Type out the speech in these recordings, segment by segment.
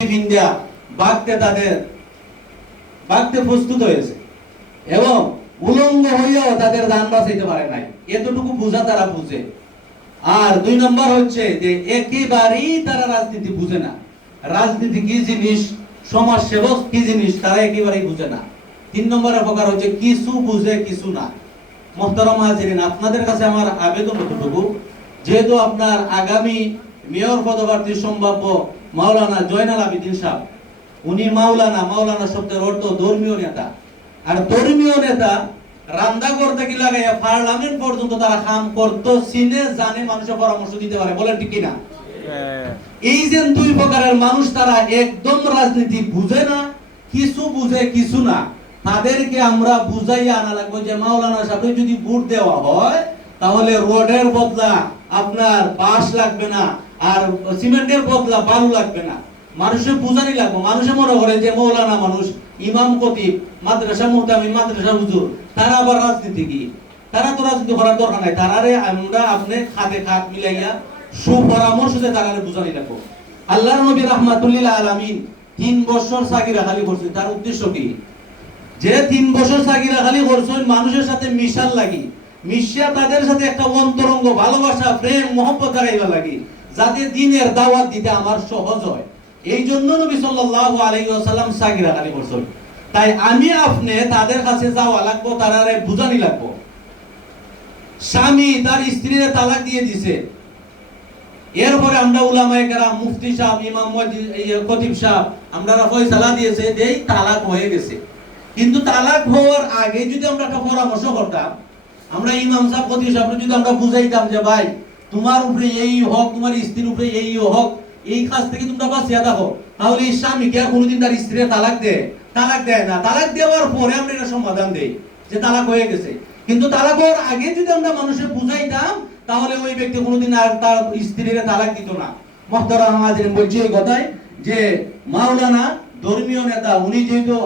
India বাগতে প্রস্তুত হয়েছে এবং উলঙ্গ হইয়াও তাদের দান বাঁচাইতে পারে নাই। এতটুকু বুঝা তারা বুঝে। আর দুই নম্বর হচ্ছে যে একেবারেই তারা রাজনীতি বুঝে না। রাজনীতি কি জিনিস, সমাজ সেবক কি জিনিস তারা একেবারেই বুঝে না। তিন নম্বরের প্রকার হচ্ছে কিছু বুঝে কিছু না। মোহতারাম হাজিরিন, আপনাদের কাছে আমার আবেদন এতটুকু, যেহেতু আপনার আগামী মেয়র পদপ্রার্থী সম্ভাব্য মাওলানা জয়নাল আবেদিন সাহেব, উনি মাওলানা শব্দের অর্থ ধর্মীয় নেতা। আর ধর্মীয় নেতা রান্দাঘর থেকে লাগাইয়া পার্লামেন্ট পর্যন্ত তারা কাম করতো, চিনে জানে, মানুষের পরামর্শ দিতে পারে। বলেন ঠিক কিনা? এই যে দুই প্রকারের মানুষ, তারা একদম রাজনীতি বুঝে না, কিছু বুঝে কিছু না। তাদেরকে আমরা বুঝাইয়া আনা লাগবে যে মাওলানা সাহেব যদি ভোট দেওয়া হয় তাহলে রোডের বদলা আপনার বাঁশ লাগবে না, আর সিমেন্টের বদলা বালু লাগবে না। মানুষের বুঝানি লাগবে। মানুষে মনে করে যে মৌলানা মানুষ, ইমাম খতিব, মাদ্রাসা মুহতামিম, মাদ্রাসা হুজুর, তারা আবার রাজনীতি কি? তারা তো রাজনীতি করার দরকার নাই। তারারে আমরা আপনি খাতে খাত মিলাইয়া সুপরামর্শ দিয়ে তারারে বুঝানি লাগবো। আল্লাহর নবী রাহমাতুল্লিল আলামিন 3 বছর সাগিরা খালি করছেন। তার উদ্দেশ্য কি? যে 3 বছর সাগিরা খালি করছেন মানুষের সাথে মিশাল লাগি, মিশিয়া তাদের সাথে একটা অন্তরঙ্গ ভালোবাসা, প্রেম, মহব্বত লাগাইবার লাগি, যাতে দিনের দাওয়াত দিতে আমার সহজ হয়। এই জন্য নবী সাল্লাল্লাহু আলাইহি ওয়াসাল্লাম সাগিরা খালি করছেন। তাই আমি আপনি তাদের কাছে যাওয়া লাগবো, তারারে বুঝানি লাগবো। স্বামী তার স্ত্রীর তালাক দিয়ে দিছে, এরপরে আমরা উলামায়ে কেরাম, মুফতি সাহেব, ইমাম খতিব সাহেব, আমরা ফয়সালা দিয়েছে যে তালাক হয়ে গেছে। কিন্তু তালাক হওয়ার আগে যদি আমরা একটা পরামর্শ করতাম, আমরা ইমাম সাহেব, খতিব সাহেব যদি আমরা বুঝাইতাম যে ভাই তোমার উপরে এই হক, তোমার স্ত্রীর উপরে এই হক, এই কাজ থেকে তোমরা বাঁচিয়ে থাকো, তাহলে এই স্বামীকে আর কোনোদিন তার স্ত্রীর তালাক দেয় না। তালাক দেওয়ার পরে আমরা এটা সমাধান দেই যে তালাক হয়ে গেছে। কিন্তু তালাক হওয়ার আগে যদি আমরা মানুষের বুঝাইতাম তাহলে ওই ব্যক্তি কোনোদিন আর তার স্ত্রীর তালাক দিত না। মুহতারাম হাজিরিন, বলছি এই কথাই যে মাওলানা ধর্মীয় নেতা, উনি যেহেতু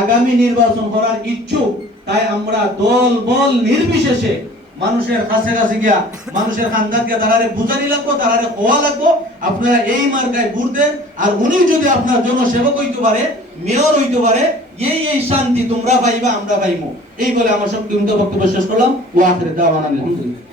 আগামী নির্বাচন করার ইচ্ছুক, তাই আমরা দল বল নির্বিশেষে মানুষের কাছে গিয়া, মানুষের খানদান গিয়া তারারে বুঝানি লাগবো, তারারে কোয়া লাগবো আপনারা এই মার্কায় ভোট দেন। আর উনি যদি আপনার জনসেবক হইতে পারে, মেয়র হইতে পারে, এই শান্তি তোমরা পাইবা, আমরা পাইবো। এই বলে আমার সব বক্তব্য শেষ করলাম। ওয়া আখিরু দাওয়ানা আলহামদুলিল্লাহ।